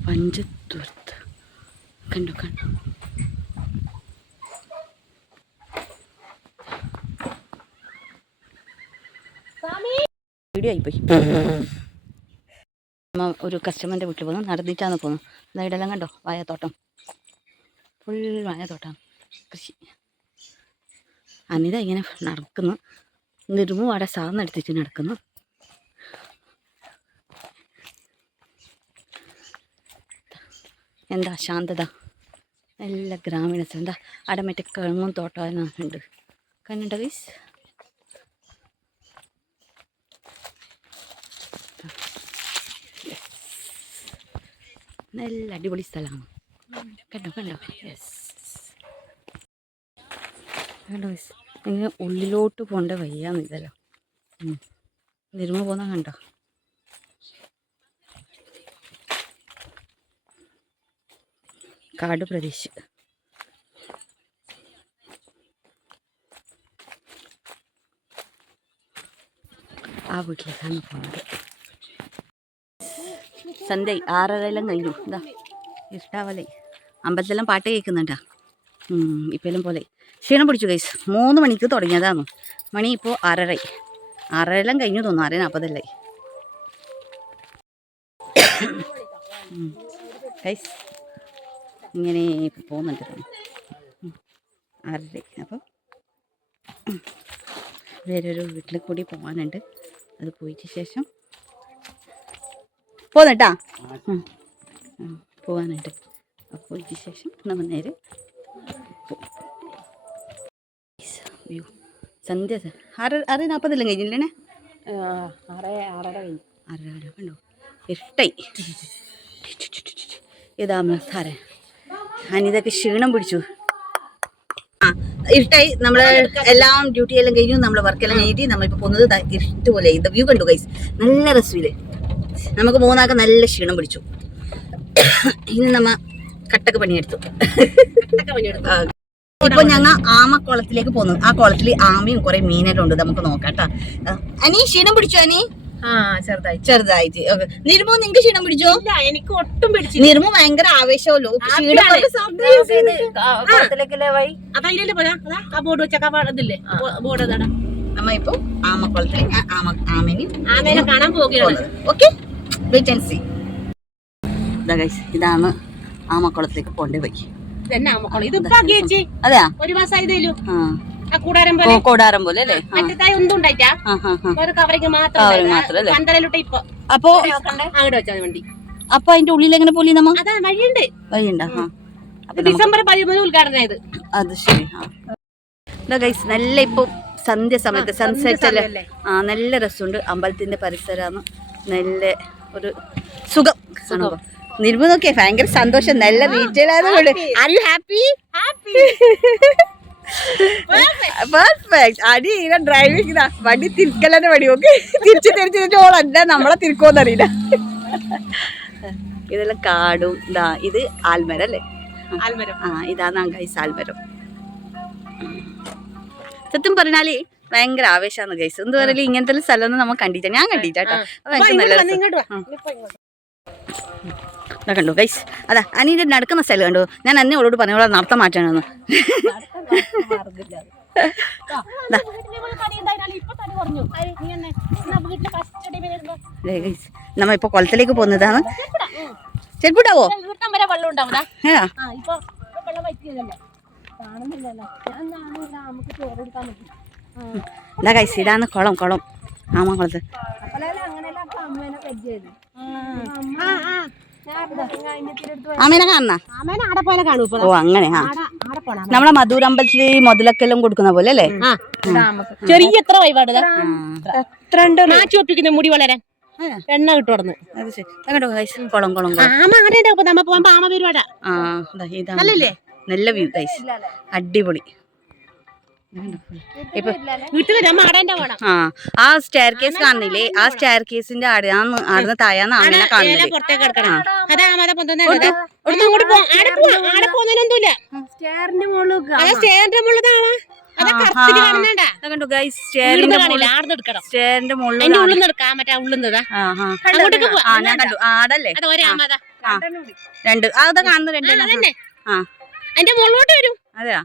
പഞ്ചതുർത്ത് കണ്ടു. വീഡിയോ ആയിപ്പോയി. ഒരു കസ്റ്റമറിൻ്റെ വീട്ടിൽ പോകുന്നു. നടന്നിട്ടാണ് പോകുന്നത്. ഇതെല്ലാം കണ്ടോ വാഴത്തോട്ടം. ഫുൾ വാഴത്തോട്ടം കൃഷി. അനിത ഇങ്ങനെ നടക്കുന്നു. നിർമ്മു അവിടെ സാധനെടുത്തിട്ട് നടക്കുന്നു. എന്താ ശാന്തത. നല്ല ഗ്രാമീണ സ്ഥലം. എന്താ അവിടെ മറ്റേ കിഴങ്ങും തോട്ടം ഉണ്ട്. കണ്ടിട്ടോ ഗൈസ്. നല്ല അടിപൊളി സ്ഥലമാണ്. കണ്ടോ യെസ് കണ്ടോ ഗൈസ്. ഇങ്ങനെ ഉള്ളിലോട്ട് പോകേണ്ട വയ്യാന്ന് ഇതല്ലോ. നിർമ്മ പോകുന്ന കണ്ടോ. കാട് പ്രദേശം. ആ വീട്ടിലേക്കാണ് പോകുന്നത്. സന്ധ്യ 6:30 കഴിഞ്ഞു. ഇതാ ഇഷ്ടാവല്ലേ. അമ്പലത്തിലെല്ലാം പാട്ട് കേൾക്കുന്നുണ്ടാ. ഇപ്പോഴും പോലെ ക്ഷീണം പിടിച്ചു ഗൈസ്. 3 മണിക്ക് തുടങ്ങിയതാണ്. മണി ഇപ്പോൾ 6:30. 6:30 കഴിഞ്ഞു തോന്നുന്നു. 6:40 ഗൈസ്. ഇങ്ങനെ പോകുന്നുണ്ട് 6:30. അപ്പോൾ വേറൊരു വീട്ടിൽ കൂടി പോകാനുണ്ട്. അത് പോയിട്ട് ശേഷം പോന്നിട്ടാ പോകാനുണ്ട്. അപ്പോൾ ഇതിന് ശേഷം നമ്മൾ നേരെ വ്യൂ സന്ധ്യ 6:40 കഴിഞ്ഞില്ലേ? 6:30 കഴിഞ്ഞു. 6:30 കണ്ടോ ഇഷ്ടായി. ഇതാ സാറേ അനിതൊക്കെ ക്ഷീണം പിടിച്ചു. ഇഷ്ടായി. നമ്മള് എല്ലാം ഡ്യൂട്ടി എല്ലാം കഴിഞ്ഞു, നമ്മളെ വർക്കെല്ലാം കഴിഞ്ഞിട്ട് നമ്മളിപ്പോൾ പോകുന്നത് ഇഷ്ടപോലെ. ഇത് വ്യൂ കണ്ടു ഗൈസ്, നല്ല രസമില്ലേ? നമുക്ക് മൂന്നാൾക്ക് നല്ല ക്ഷീണം പിടിച്ചു. ഇനി നമ്മ കട്ടക്ക് പണിയെടുത്തു. ഇപ്പൊ ഞങ്ങൾ ആമക്കുളത്തിലേക്ക് പോകുന്നു. ആ കുളത്തിൽ ആമയും കുറെ മീനെല്ലാം ഉണ്ട്, നമുക്ക് നോക്കാട്ടാ. അനി ക്ഷീണം പിടിച്ചോ? അനി ചെറുതായിട്ട്. നിർമ്മു നിങ്ങക്ക് ക്ഷീണം പിടിച്ചോ? എനിക്ക് ഒട്ടും പിടിച്ചു. നിർമ്മു ഭയങ്കര ആവേശമല്ലോ. നമ്മ ഇപ്പൊ ആമക്കുളത്തിൽ ആമേനെ കാണാൻ പോവുകയാണ്. Okay, wait and see. ഇതാണ് ആമക്കുളത്തിലേക്ക് പോണ്ടേ വഴി. അതെയാ, ഒരു മാസമായതേലു. കൂടാരം പോലെ അല്ലേ? അപ്പൊ അതിന്റെ ഉള്ളിൽ എങ്ങനെ പോലി നമ്മ വഴിയുണ്ടാ? ഡിസംബർ 13 ഉദ്ഘാടനമായത്. അത് ശരി. ഗൈസ് നല്ല ഇപ്പൊ സന്ധ്യ സമയത്ത് സൺസെറ്റ് അല്ലേ? നല്ല രസമുണ്ട്. അമ്പലത്തിന്റെ പരിസരമാണ്, നല്ല ഒരു സുഖം. നിർമ്മ നോക്കിയേ, ഭയങ്കര സന്തോഷം, നല്ല റീറ്റെയിൽ ആയതുകൊണ്ട്. Are you happy? പെർഫെക്റ്റ്. അടി ഇങ്ങനെ ഡ്രൈവിംഗ് വണ്ടി തിരിക്കലെന്നെ വടി. ഓക്കെ, തിരിച്ച് ഓളല്ല നമ്മളെ തിരിക്കോന്നറിയില്ല. ഇതെല്ലാം കാടും. ഇതാ ഇത് ആൽമരം അല്ലേ? ഇതാണ് ഗൈസ് ആൽമരം. സത്യം പറഞ്ഞാല് ഭയങ്കര ആവേശമാണ് ഗൈസ്. എന്ത് പറയല്, ഇങ്ങനത്തെ സ്ഥലമൊന്നും നമ്മൾ കണ്ടിട്ടാ. ഞാൻ കണ്ടിട്ടാട്ടോ. കണ്ടു ഗൈസ്, അതാ അനീന്റെ നടക്കുന്ന സ്ഥലം കണ്ടു. ഞാൻ അന്നെ അവളോട് പറഞ്ഞോളാം നടത്താൻ മാറ്റാണെന്ന്. നമ്മ ഇപ്പൊ കുളത്തിലേക്ക് പോകുന്നതാണ്. ചെരുപ്പിട്ടാവോ? ഗൈസ് ഇതാണ് കുളം. ആമക്കുളത്ത് ആമേനെ കാണുന്ന? ഓ അങ്ങനെ. നമ്മളെ മധുരമ്പലത്തില് മുതലക്കെല്ലാം കൊടുക്കുന്ന പോലെ അല്ലേ? ചെറിയ എത്ര വഴിപാട് മാറ്റി ഒപ്പിക്കുന്ന മുടി വളരാൻ എണ്ണ കിട്ടുന്നു. നല്ല വ്യൂ ഗൈസ്, അടിപൊളി. ആ സ്റ്റെയർ കേസ് കാണുന്നില്ലേ? ആ സ്റ്റെയർ കേസിന്റെ ആടുന്ന തായാന്ന് ആമേനെ കാണുന്നത്. ആടല്ലേ? രണ്ട് അതാ കാണുന്നത്. രണ്ടെണ്ണം അതിന്റെ മുകളിലോട്ട് വരും. അതെയാ,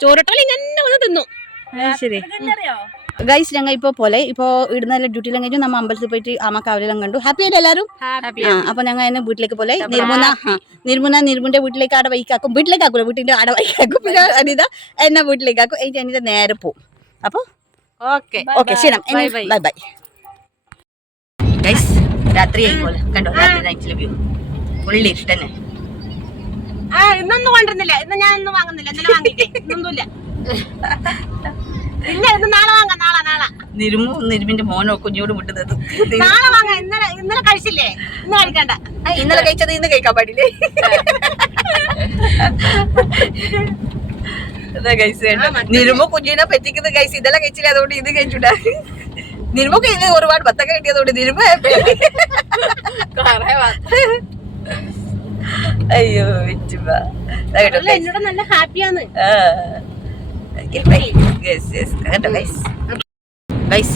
ചോരട്ടോളി ഇങ്ങനെ വന്ന് തിന്നു. ശരി ഗൈസ്, ഞങ്ങൾ ഇപ്പൊ പോലെ ഇപ്പൊ ഇടുന്ന ഡ്യൂട്ടിയിലും കഴിഞ്ഞു. നമ്മ അമ്പലത്തിൽ പോയിട്ട് ആമക്കാവലെല്ലാം കണ്ടു. ഹാപ്പി ആയിട്ട് എല്ലാരും? അപ്പൊ ഞങ്ങൾ എന്നെ വീട്ടിലേക്ക് പോലെ. നിർമുന്റെ വീട്ടിലേക്ക് ആടെ വൈക്കാക്കും. വീട്ടിലേക്കാക്കൂല, വീട്ടിന്റെ ആടെ വൈക്കാക്കും. പിന്നെ അനിത എന്നെ വീട്ടിലേക്കാക്കും. എനിക്ക് അനിത നേരെ പോവും. അപ്പൊ ഓക്കെ ശരി, ബൈ ബൈ ഗൈസ്. രാത്രി ആയിപ്പോലെ കണ്ടോ? രാത്രി നൈറ്റിലെ വ്യൂ ഫുള്ളി ഇഷ്ടന്നെ. ഇന്നൊന്നും കൊണ്ടിരുന്നില്ല. ഇന്ന് ഞാൻ ഒന്നും വാങ്ങുന്നില്ല. ഇന്നലെ വാങ്ങിക്കേ, ഇന്നൊന്നുമില്ല. ഇല്ല, ഇന്ന് നാളെ വാങ്ങാം. നാളെ നിരുമിന്റെ മോനോ കുഞ്ഞോട് വിട്ടുന്നത് നാളെ വാങ്ങാം. ഇന്നലെ കഴിച്ചില്ലേ? ഇന്ന് കഴിക്കണ്ട. ഇന്നലെ കഴിച്ചത് ഇന്ന് കഴിക്കാൻ പാടില്ലേ? നിരുമ കുഞ്ഞിനെ പറ്റിക്കുന്ന ഗൈസ്. ഇതെല്ലാം കഴിച്ചില്ല, അതുകൊണ്ട് ഇത് കഴിച്ചൂടാ. നിരുമക്ക് ഇത് ഒരുപാട് ബത്തൊക്കെ കിട്ടിയതുകൊണ്ട് നിരുമ അയ്യോ എന്നോട് നല്ല ഹാപ്പിയാണ്.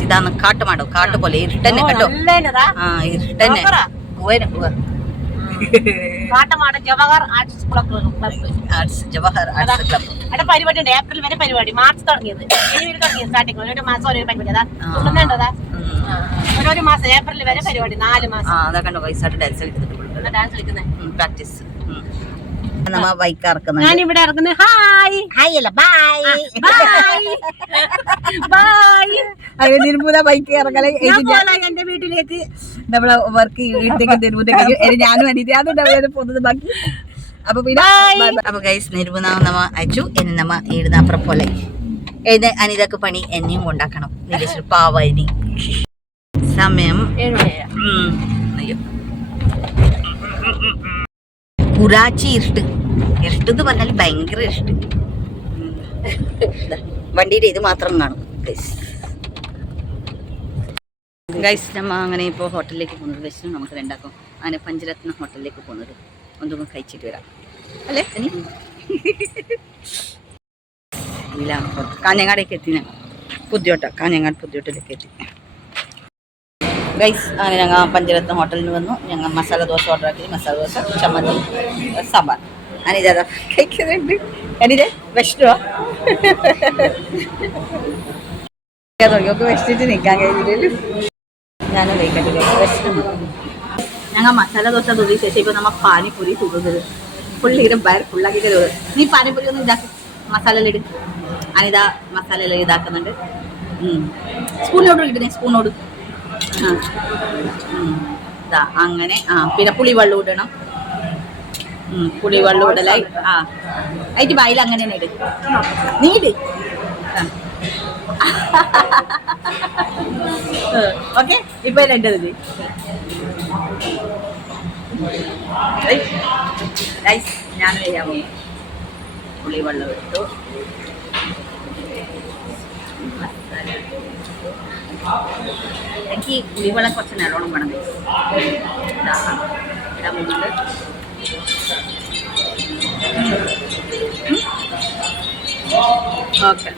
ഇതാണ് കാട്ടുമാടോ, കാട്ടു പോലെ ഇരുട്ടന്നെ കേട്ടോ. ഇരുട്ടന്നെ ജവഹർ ആർട്സ് ക്ലബ്. അവിടെ പരിപാടി ഉണ്ട്. ഏപ്രിൽ വരെ പരിപാടി. മാർച്ച് തുടങ്ങിയത്, സ്റ്റാർട്ടിങ്. ഒരു മാസം ഒരു പരിപാടി. ഒരു മാസം ഏപ്രിൽ വരെ പരിപാടി. 4 മാസം. അതാ കണ്ടോ പൈസ ഡാൻസ് കളിക്കുന്നത്, പ്രാക്ടീസ്. ഞാനിവിടെ ഇറങ്ങുന്നത്. ഹായ് അല്ല ബൈ നിർമ്മൂല ബൈക്ക് ഇറങ്ങലേ. എന്റെ വീട്ടിലേക്ക് നമ്മളെ വർക്ക് വീട്ടിലേക്ക് നിർമ്മൂല ഞാനും അനിതാണ് പോകുന്നത് ബാക്കി. അപ്പൊ പിന്നെ അപ്പൊ ഗൈസ് നിർമ്മൂല നമ്മ അയച്ചു. എന്നെ നമ്മ ഇടുന്ന അപ്പുറം പോലെ അനിതക്ക് പണി എന്നെയും കൊണ്ടാക്കണം. നീലേശ്വരി പാവ ഇനി സമയം അയ്യോ കുറാച്ചി ഇരുട്ട്. ഇരുട്ടെന്ന് പറഞ്ഞാൽ ഭയങ്കര ഇരുട്ട്. വണ്ടിയുടെ ഇത് മാത്രം കാണും ഗൈസ്. നമ്മ അങ്ങനെ ഇപ്പോൾ ഹോട്ടലിലേക്ക് പോകുന്നത് വെച്ചിട്ട് നമുക്ക് രണ്ടാക്കും അങ്ങനെ പഞ്ചരത്ന ഹോട്ടലിലേക്ക് പോകുന്നത് ഒന്നും കഴിച്ചിട്ട് വരാം അല്ലേ ഇനി ഇല്ല. കാഞ്ഞങ്ങാടേക്ക് എത്തി. ഞങ്ങൾ കാഞ്ഞങ്ങാട് പുതിയോട്ടിലേക്ക് എത്തി ഗൈസ്. അങ്ങനെ ഞങ്ങൾ പഞ്ചരത്ന ഹോട്ടലിൽ നിന്ന് വന്നു. ഞങ്ങൾ മസാല ദോശ ഓർഡർ ആക്കി. മസാല ദോശ, ചമ്മന്തി, സാമ്പാർ. അനിത കഴിക്കുന്നുണ്ട്. അനിത വിഷമോ തുടങ്ങിയൊക്കെ വിഷിച്ചിട്ട് നിൽക്കാൻ കഴിഞ്ഞില്ലല്ലോ. ഞാനും കഴിക്കട്ടെ. വിഷമം. ഞങ്ങൾ മസാല ദോശ തുള്ളി ശേഷം ഇപ്പോൾ നമ്മൾ പാനിപ്പൂരി തുള്ളുന്നത് ഫുള്ളിങ്ങനെ ബയർ ഫുള്ളാക്കി തരുന്നത്. നീ പാനിപ്പൂരി ഒന്ന് ഇതാക്കി മസാലയിലിട്. അനിത മസാലയെല്ലാം ഇതാക്കുന്നുണ്ട്. സ്പൂണോട് ഇടുന്നേ, സ്പൂണോട്. ഇതാ അങ്ങനെ. പിന്നെ പുളിവെള്ളം ഇടണം. പുളിവെള്ളം ഇടലായി. അതിൻ്റെ ബായിൽ അങ്ങനെ തന്നെ ഇട്. നീ ഇട്. ഓക്കെ. ഇപ്പൊ രണ്ടത് ഞാൻ ചെയ്യാമോ? പുളിവെള്ളം ഇട്ടു. എനിക്ക് പുളിവെള്ളം കുറച്ച് നല്ലോണം വേണം. ഇടാൻ പോകുന്നുണ്ട്. Okay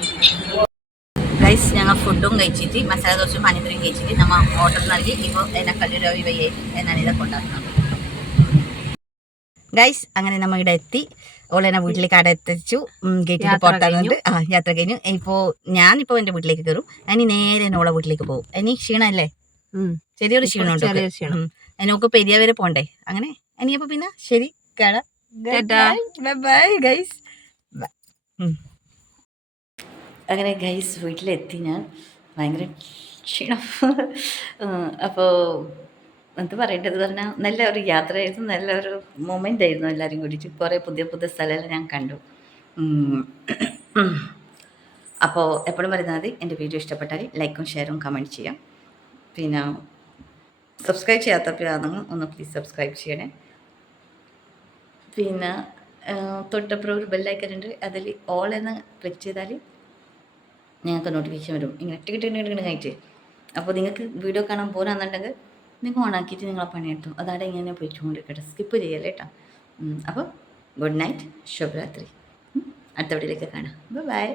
guys. ഞങ്ങൾ ഫുഡും കഴിച്ചിട്ട് മസാല ദോശയും പാനിപ്പൂരിയും കഴിച്ചിട്ട് നമ്മൾ ഓർഡർ നൽകി. ഇപ്പോൾ എന്നെ കല്ലൂരവി വയ്യായിട്ട് എന്നാണ് ഇതൊക്കെ ഉണ്ടാക്കുന്നത് ഗൈസ്. അങ്ങനെ നമ്മൾ ഇവിടെ എത്തി. ഓളെന്നെ വീട്ടിലേക്ക് അവിടെ എത്തിച്ചു. ഗേറ്റിൽ പുറത്താകുന്നുണ്ട്. യാത്ര കഴിഞ്ഞു. ഇപ്പോൾ ഞാനിപ്പോൾ എൻ്റെ വീട്ടിലേക്ക് കയറും. ഇനി നേരെ ഓളെ വീട്ടിലേക്ക് പോകും. ഇനി ക്ഷീണമല്ലേ? ചെറിയൊരു ക്ഷീണമുണ്ട്. അതിനൊക്കെ പെരിയ വരെ പോണ്ടേ. അങ്ങനെ ഇനിയപ്പോൾ പിന്നെ ശരി കാണാം. Bye guys. അങ്ങനെ ഗൈസ് വീട്ടിലെത്തി ഞാൻ. ഭയങ്കര ക്ഷീണം. അപ്പോൾ എന്ത് പറയേണ്ടത് പറഞ്ഞാൽ നല്ലൊരു യാത്രയായിരുന്നു. നല്ലൊരു മൊമെൻ്റ് ആയിരുന്നു. എല്ലാവരും കൂടിയിട്ട് കുറേ പുതിയ പുതിയ സ്ഥലങ്ങൾ ഞാൻ കണ്ടു. അപ്പോൾ എപ്പോഴും പറയുന്നത് മതി, എൻ്റെ വീഡിയോ ഇഷ്ടപ്പെട്ടാൽ ലൈക്കും ഷെയറും കമൻറ്റ് ചെയ്യാം. പിന്നെ സബ്സ്ക്രൈബ് ചെയ്യാത്തപ്പോഴാണെങ്കിൽ ഒന്ന് പ്ലീസ് സബ്സ്ക്രൈബ് ചെയ്യണേ. പിന്നെ തൊട്ടപ്പുറം ഒരു ബെല്ലൈക്കനുണ്ട്. അതിൽ ഓൾ എന്ന് ക്ലിക്ക് ചെയ്താൽ ഞങ്ങൾക്ക് നോട്ടിഫിക്കേഷൻ വരും. ഇങ്ങനെ ടിക്കറ്റ് കഴിച്ച്. അപ്പോൾ നിങ്ങൾക്ക് വീഡിയോ കാണാൻ പോരാന്നുണ്ടെങ്കിൽ നിങ്ങൾ ഓണാക്കിയിട്ട് നിങ്ങളെ പണിയെടുത്തു. അതാണ് ഇങ്ങനെ പോയിക്കൊണ്ടിരിക്കട്ടെ. സ്കിപ്പ് ചെയ്യല്ലേ കേട്ടോ. അപ്പോൾ ഗുഡ് നൈറ്റ്, ശുഭരാത്രി. അടുത്ത വീഡിയോയിലേക്ക് കാണാം. ബൈ.